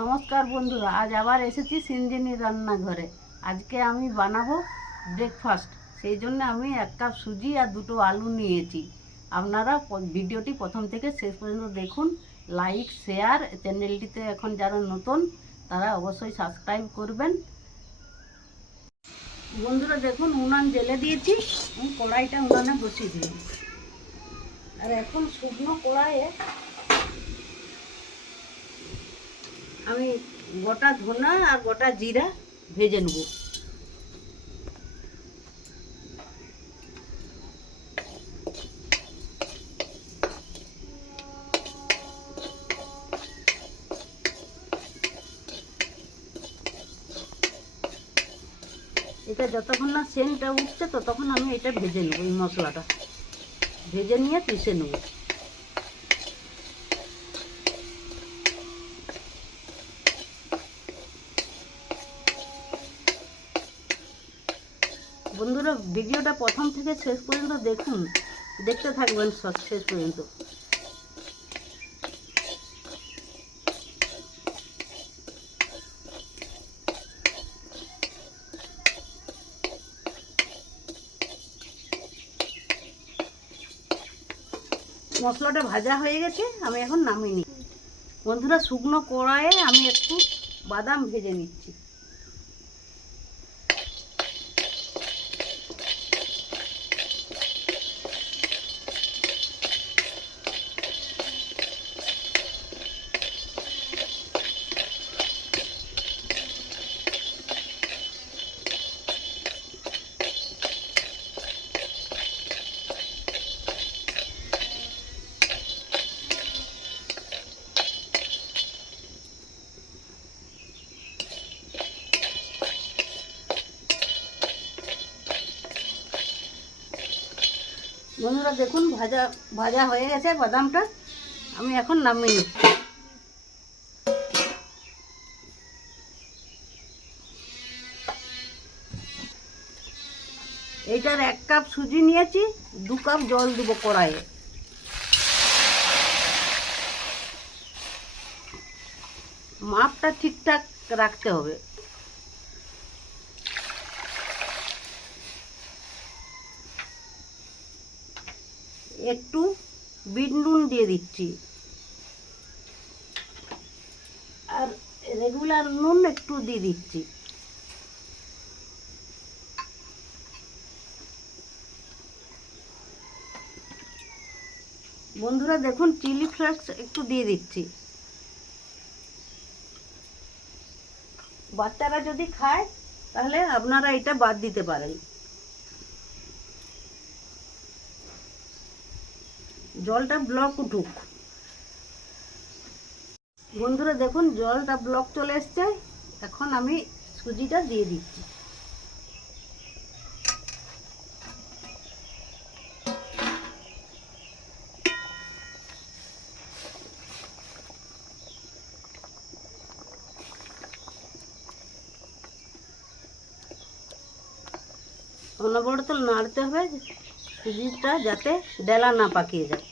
নমস্কার বন্ধুরা, আজ আবার এসেছি সিঞ্জিনির রান্নাঘরে। আজকে আমি বানাবো ব্রেকফাস্ট সেই জন্য আমি এক কাপ সুজি আর দুটো আলু নিয়েছি। আপনারা ভিডিওটি প্রথম থেকে শেষ পর্যন্ত দেখুন লাইক শেয়ার চ্যানেলটিতে এখন যারা নতুন, তারা অবশ্যই সাবস্ক্রাইব করবেন। বন্ধুরা, দেখুন, উনান জেলে দিয়েছি কড়াইটা উনানে বসিয়ে দিই আর এখন শুকনো কড়াইয়ে আমি গোটা ধনা আর গোটা জিরা ভেজে নেব। এটা যতক্ষণ না সেন্টটা উঠছে, ততক্ষণ আমি এটা ভেজে নেব, এই মশলাটা। ভেজে নিয়ে পিষে নেব বন্ধুরা ভিডিওটা প্রথম থেকে শেষ পর্যন্ত দেখুন, দেখতে থাকবেন শেষ পর্যন্ত। মশলাটা ভাজা হয়ে গেছে, আমি এখন নামিয়ে নিই। বন্ধুরা, শুকনো কড়াইয়ে আমি একটু বাদাম ভেজে নিচ্ছি। দেখুন ভাজা ভাজা হয়ে গেছে বাদামটা। আমি এখন নামিয়ে নিচ্ছি। এইটার এক কাপ সুজি নিয়েছি, দু কাপ জল দেবো কড়াইয়ে। মাপটা ঠিকঠাক রাখতে হবে। একটু বিট নুন দিয়ে দিচ্ছি। আর রেগুলার নুন একটু দিয়ে দিচ্ছি। বন্ধুরা দেখুন চিলি ফ্লেক্স একটু দিয়ে দিচ্ছি। বাচ্চারা যদি খায়, তাহলে আপনারা এটা বাদ দিতে পারেন। জলটা ব্লক উঠুক। বন্ধুরা দেখুন, জলটা ব্লক চলে এসছে। এখন আমি সুজিটা দিয়ে দিচ্ছি। অনবরত নাড়তে হবে, সুজিটা যাতে ডেলা না পাকিয়ে যায়।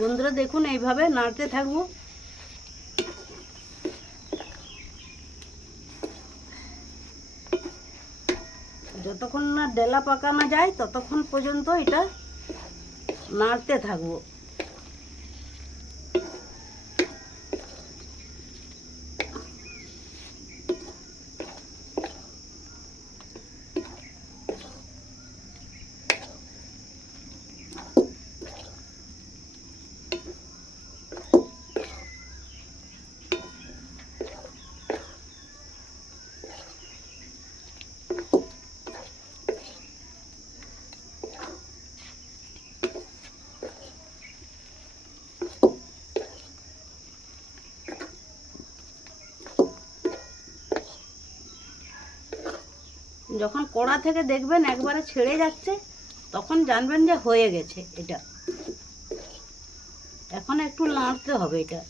বন্ধুরা দেখুন, এইভাবে নাড়তে থাকব। যতক্ষণ না ডেলা পাকানো যায়, ততক্ষণ পর্যন্ত এটা নাড়তে থাকব। যখন কড়া থেকে দেখবেন একবারে ছেড়ে যাচ্ছে, তখন জানবেন যে হয়ে গেছে এটা। এখন একটু নাড়তে হবে এটা।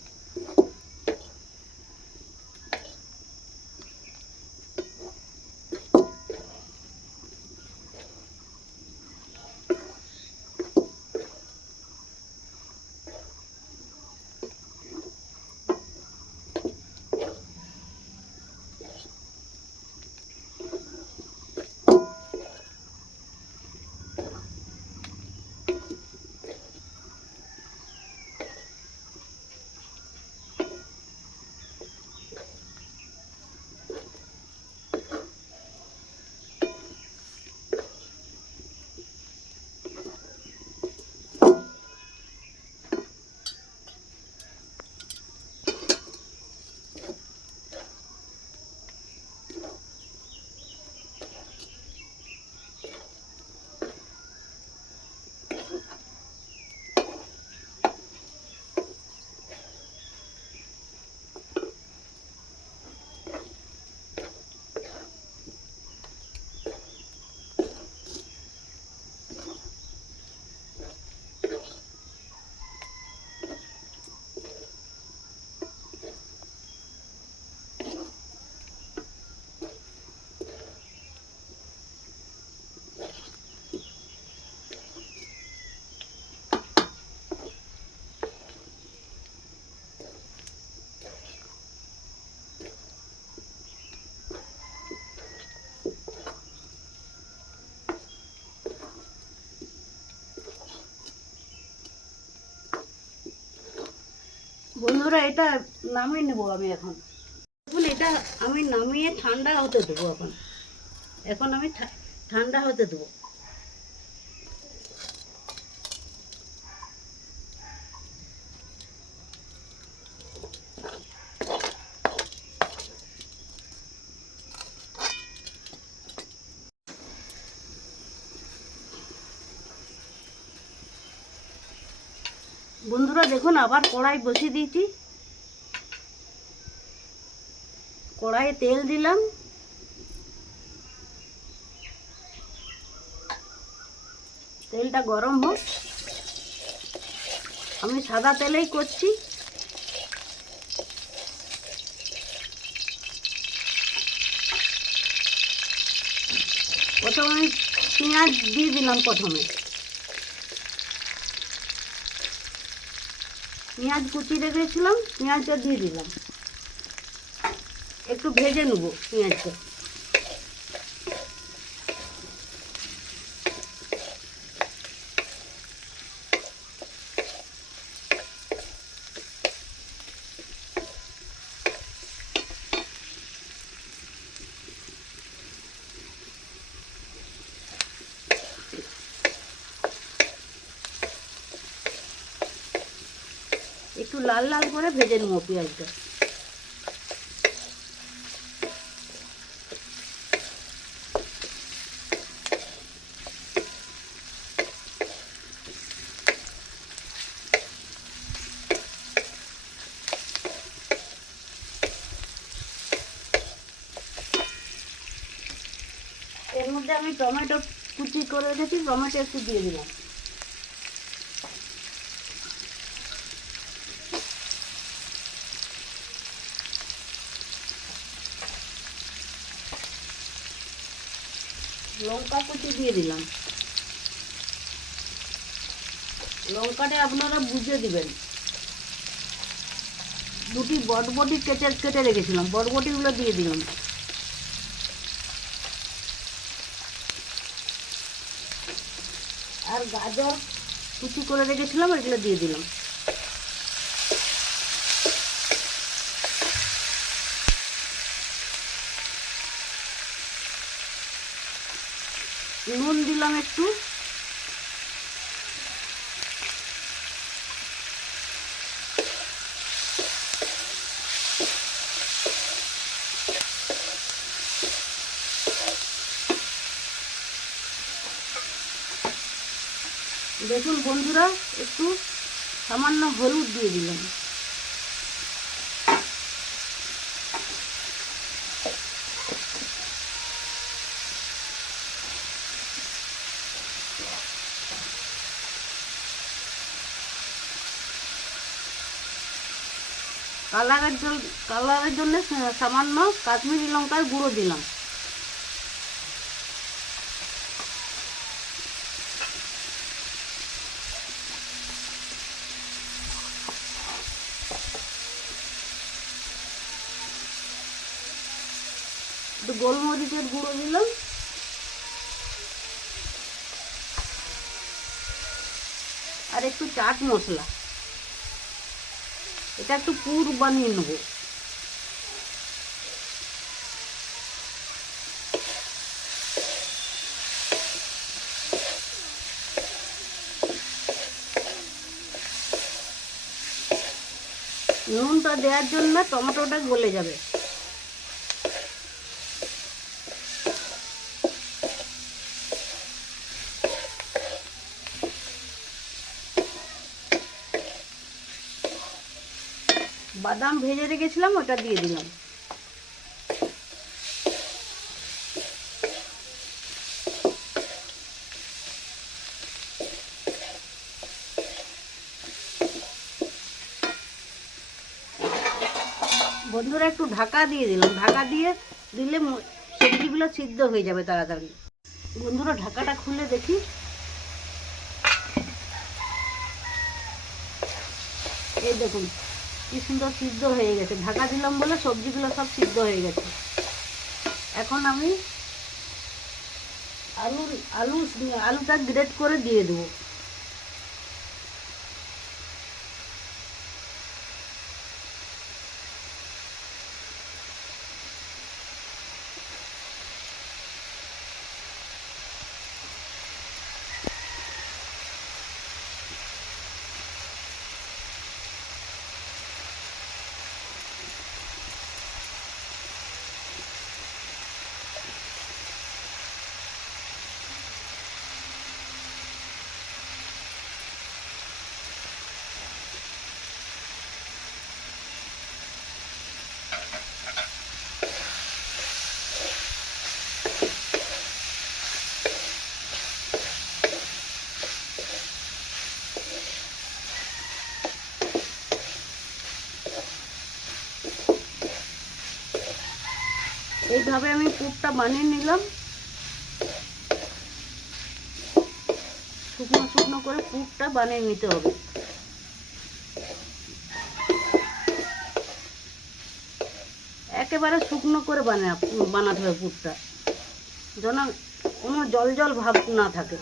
বন্ধুরা এটা নামিয়ে নেব আমি এখন। এখন এটা আমি নামিয়ে ঠান্ডা হতে দেবো এখন। এখন আমি ঠান্ডা হতে দেবো। বন্ধুরা দেখুন, আবার কড়াই বসিয়ে দিয়েছি। কড়াইয়ে তেল দিলাম। তেলটা গরম হোক। আমি সাদা তেলেই করছি। প্রথমে পেঁয়াজ দিয়ে দিলাম প্রথমে। পেঁয়াজ কুচি রেখেছিলাম পেঁয়াজটা দিয়ে দিলাম। একটু ভেজে নেব পেঁয়াজটা একটু লাল লাল করে ভেজে নেব পেঁয়াজটা। এর মধ্যে আমি টমেটো কুচি করে রেখেছি, টমেটো একটু দিয়ে দিলাম। লঙ্কা কুচি দিয়ে দিলাম। লঙ্কাটা আপনারা বুঝে দিবেন। দুটি বটবটি কেটে কেটে রেখেছিলাম। বটবটিগুলো দিয়ে দিলাম। আর গাজর কুচি করে রেখেছিলাম এগুলো দিয়ে দিলাম। নুন একটু। দেখুন বন্ধুরা একটু সামান্য হলুদ দিয়ে দিলাম। কালারের জন্য কালারের জন্য সামান্য কাশ্মীরি লঙ্কার গুঁড়ো দিলাম। একটু গোলমরিচের গুঁড়ো দিলাম। আর একটু চাট মশলা। এটা একটু পুর বানিয়ে নেব। নুনটা দেওয়ার জন্য টমেটোটা গলে যাবে। বাদাম ভেজে রেখেছিলাম, ওটা দিয়ে দিলাম। বন্ধুরা, একটু ঢাকা দিয়ে দিলাম। ঢাকা দিয়ে দিলে সবজিগুলো সিদ্ধ হয়ে যাবে তাড়াতাড়ি। বন্ধুরা, ঢাকাটা খুলে দেখি। এই দেখুন কি সুন্দর সিদ্ধ হয়ে গেছে। ঢাকা দিলাম বলে সবজিগুলো সব সিদ্ধ হয়ে গেছে। এখন আমি আলুর, আলু, আলুটা গ্রেট করে দিয়ে দেবো। এইভাবে আমি পুরটা বানিয়ে নিলাম। শুকনো শুকনো করে পুরটা বানিয়ে নিতে হবে। একেবারে শুকনো করে বানা বানাতে হবে পুরটা। যেন কোনো জল জল ভাব না থাকে।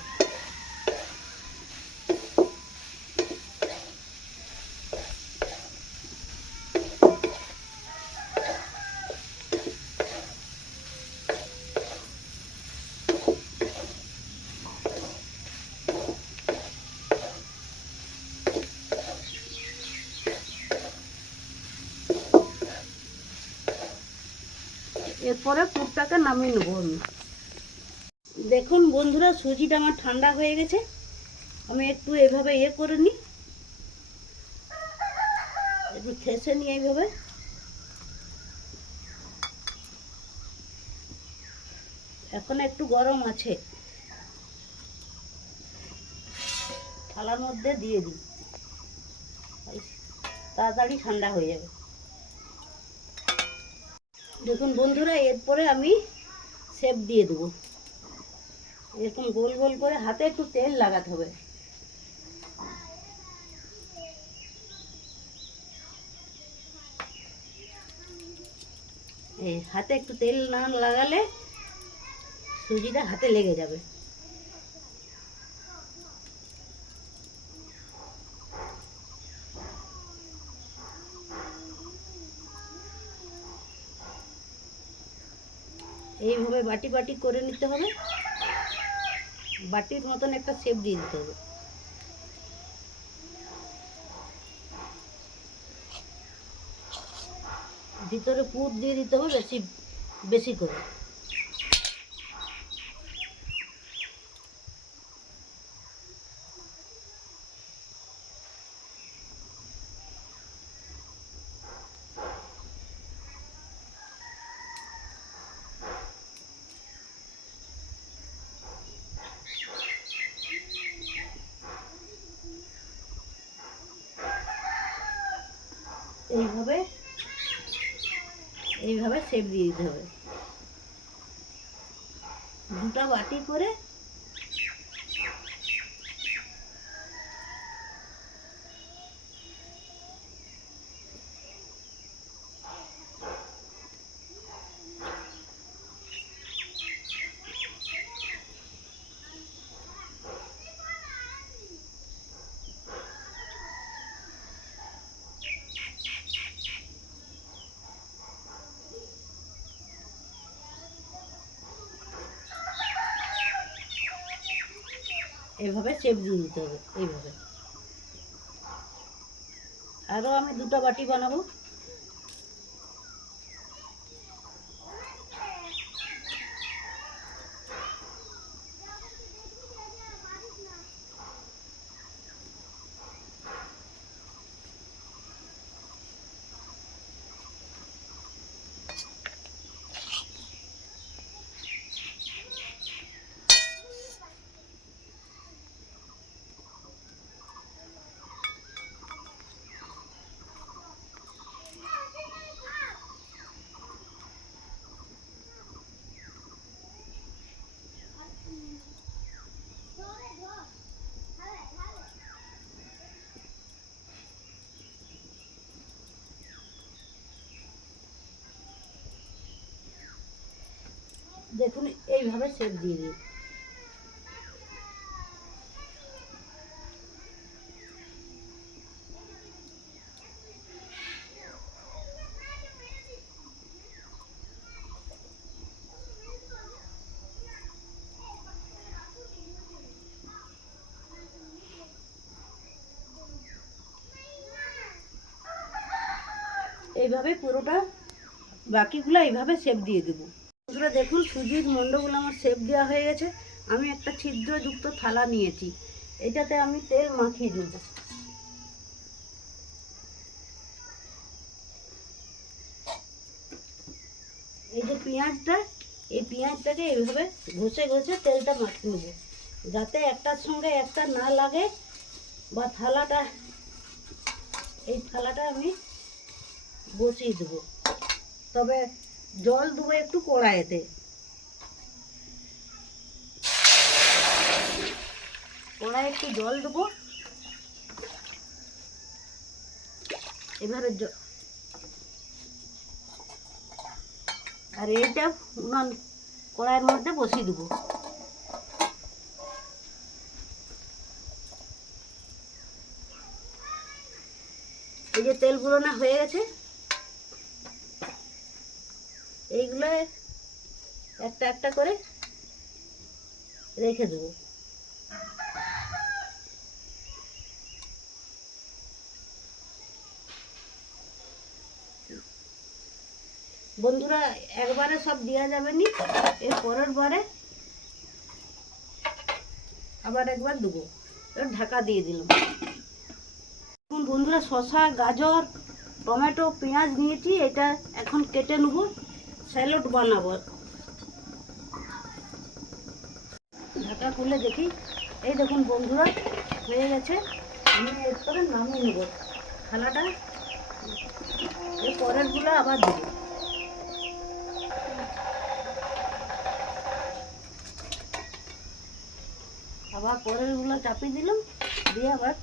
এরপরে পুরটাকে নামিয়ে নেব আমি। দেখুন বন্ধুরা, সুজিটা আমার ঠান্ডা হয়ে গেছে। আমি একটু এভাবে ইয়ে করে নিই। একটু ঠেসে নিই এইভাবে। এখন একটু গরম আছে। থালার মধ্যে দিয়ে দিই। তাড়াতাড়ি ঠান্ডা হয়ে যাবে। দেখুন বন্ধুরা, এরপরে আমি সেপ দিয়ে দেবো। এরকম গোল গোল করে হাতে একটু তেল লাগাতে হবে। হাতে একটু তেল না লাগালে সুজিটা হাতে লেগে যাবে এইভাবে বাটি বাটি করে নিতে হবে। বাটির মতন একটা শেপ দিয়ে দিতে হবে। ভিতরে পুর দিয়ে দিতে হবে বেশি বেশি করে এইভাবে এইভাবে শেপ দিয়ে দিতে হবে দুটা বাটি করে এভাবে চেপ দিয়ে দিতে হবে এইভাবে। আরও আমি দুটো বাটি বানাবো। দেখুন এইভাবে শেপ দিয়ে দিই এইভাবে পুরোটা বাকিগুলো এইভাবে শেপ দিয়ে দেবো। বন্ধুরা, দেখুন সুজির মণ্ডগুলো আমার শেপ দেওয়া হয়ে গেছে। আমি একটা ছিদ্রযুক্ত থালা নিয়েছি। এটাতে আমি তেল মাখিয়ে দেব। এই যে পেঁয়াজটা, এই পেঁয়াজটাকে এইভাবে ঘষে ঘষে তেলটা মাখিয়ে নেব, যাতে একটার সঙ্গে একটা না লাগে বা থালাটা, এই থালাটা আমি বসিয়ে দেবো। তবে জল দেবো একটু কড়াইতে কড়াই একটু জল দেবো। এবারে আর এইটা উনান কড়াইয়ের মধ্যে বসিয়ে দেবো। এই যে তেলগুলো না হয়ে গেছে এইগুলো একটা একটা করে রেখে দেবো। বন্ধুরা, একবারে সব দেওয়া যাবে নি, এর পরের বারে আবার একবার দেবো। এবার ঢাকা দিয়ে দিলাম। এখন বন্ধুরা, শসা, গাজর, টমেটো, পেঁয়াজ নিয়েছি, এটা এখন কেটে নেব। স্যালাড বানাবো। ঢাকা খুলে দেখি। এই দেখুন বন্ধুরা, হয়ে গেছে। আমি এরপরে নামিয়ে নেব থালাটা। এর পরেরগুলো আবার দেবো। আবার পরেরগুলো চাপিয়ে দিলাম, দিয়ে আবার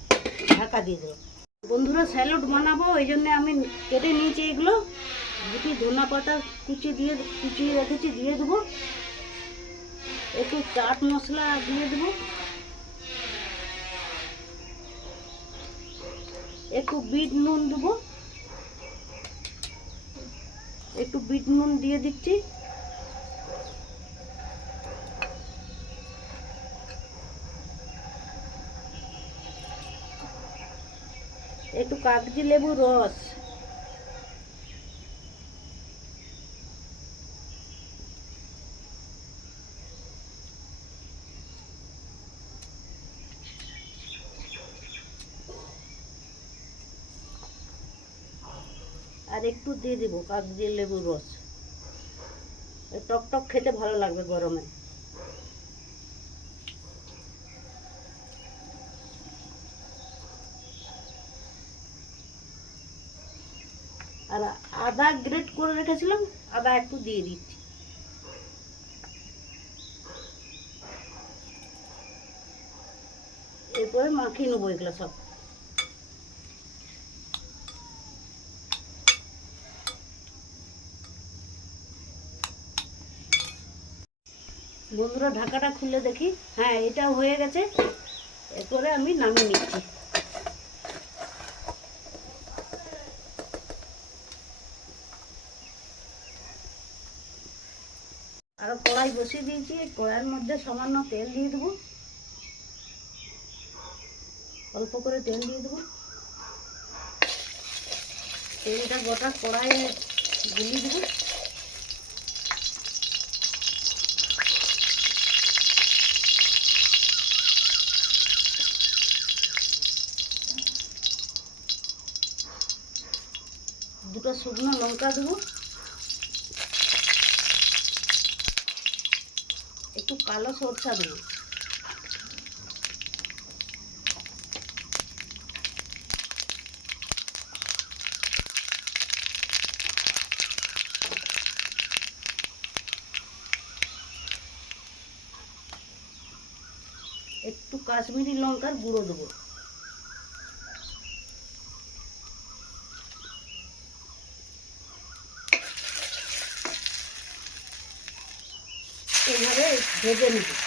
ঢাকা দিয়ে দিলাম বন্ধুরা, স্যালাড বানাবো ওই জন্য আমি কেটে নিয়েছি এগুলো। দুটি ধনা পাতা কুচি দিয়ে, কুচিয়ে রেখেছি, দিয়ে দেবো। একটু চাট মশলা দিয়ে দেবো। একটু বিট নুন দেবো। একটু বিট নুন দিয়ে দিচ্ছি। একটু কাগজি লেবুর রস আর একটু দিয়ে দিব কাগজি লেবুর রস। টক টক খেতে ভালো লাগবে গরমে। আর আদা গ্রেট করে রেখেছিলাম, আদা একটু দিয়ে দিচ্ছি। এরপরে মাখিয়ে নেব এগুলো সব। বন্ধুরা, ঢাকাটা খুলে দেখি। হ্যাঁ এটা হয়ে গেছে। এরপরে আমি নামিয়ে নিচ্ছি। আরও কড়াই বসিয়ে দিয়েছি। কড়াইয়ের মধ্যে সামান্য তেল দিয়ে দেবো। অল্প করে তেল দিয়ে দেবো। তেলটা গোটা কড়াইয়ে গুলিয়ে দেবো দুটো শুকনো লঙ্কা দেবো। একটু কালো সরষা দেবো। একটু কাশ্মীরি লঙ্কার গুঁড়ো দেবো। এইভাবে ভেজে নেব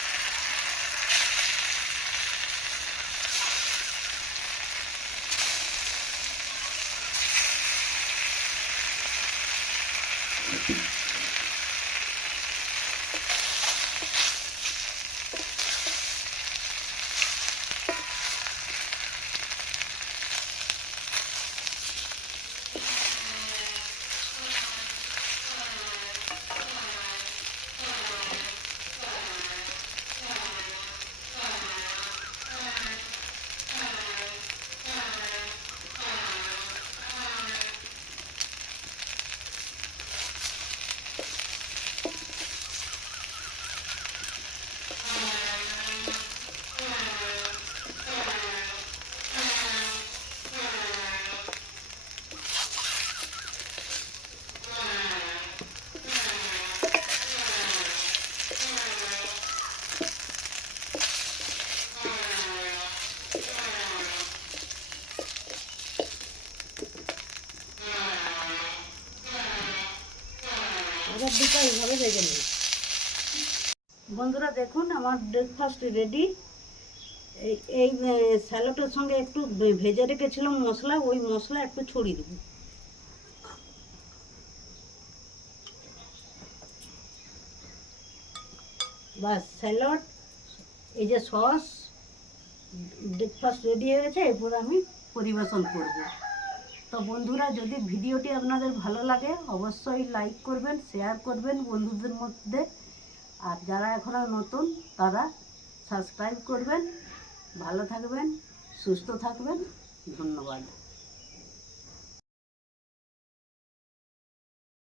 এবার দুটো এইভাবে ভেজে নেব বন্ধুরা দেখুন, আমার ব্রেকফাস্ট রেডি এই স্যালাডের সঙ্গে একটু ভেজে রেখেছিলাম মশলা, ওই মশলা একটু ছড়িয়ে দেবো। বাস, স্যালাড, এই যে সস ব্রেকফাস্ট রেডি হয়ে গেছে, এরপর আমি পরিবেশন করব। তো বন্ধুরা, যদি ভিডিওটি আপনাদের ভালো লাগে, অবশ্যই লাইক করবেন শেয়ার করবেন বন্ধুদের মধ্যে। আর যারা এখনও নতুন, তারা সাবস্ক্রাইব করবেন। ভালো থাকবেন, সুস্থ থাকবেন। ধন্যবাদ।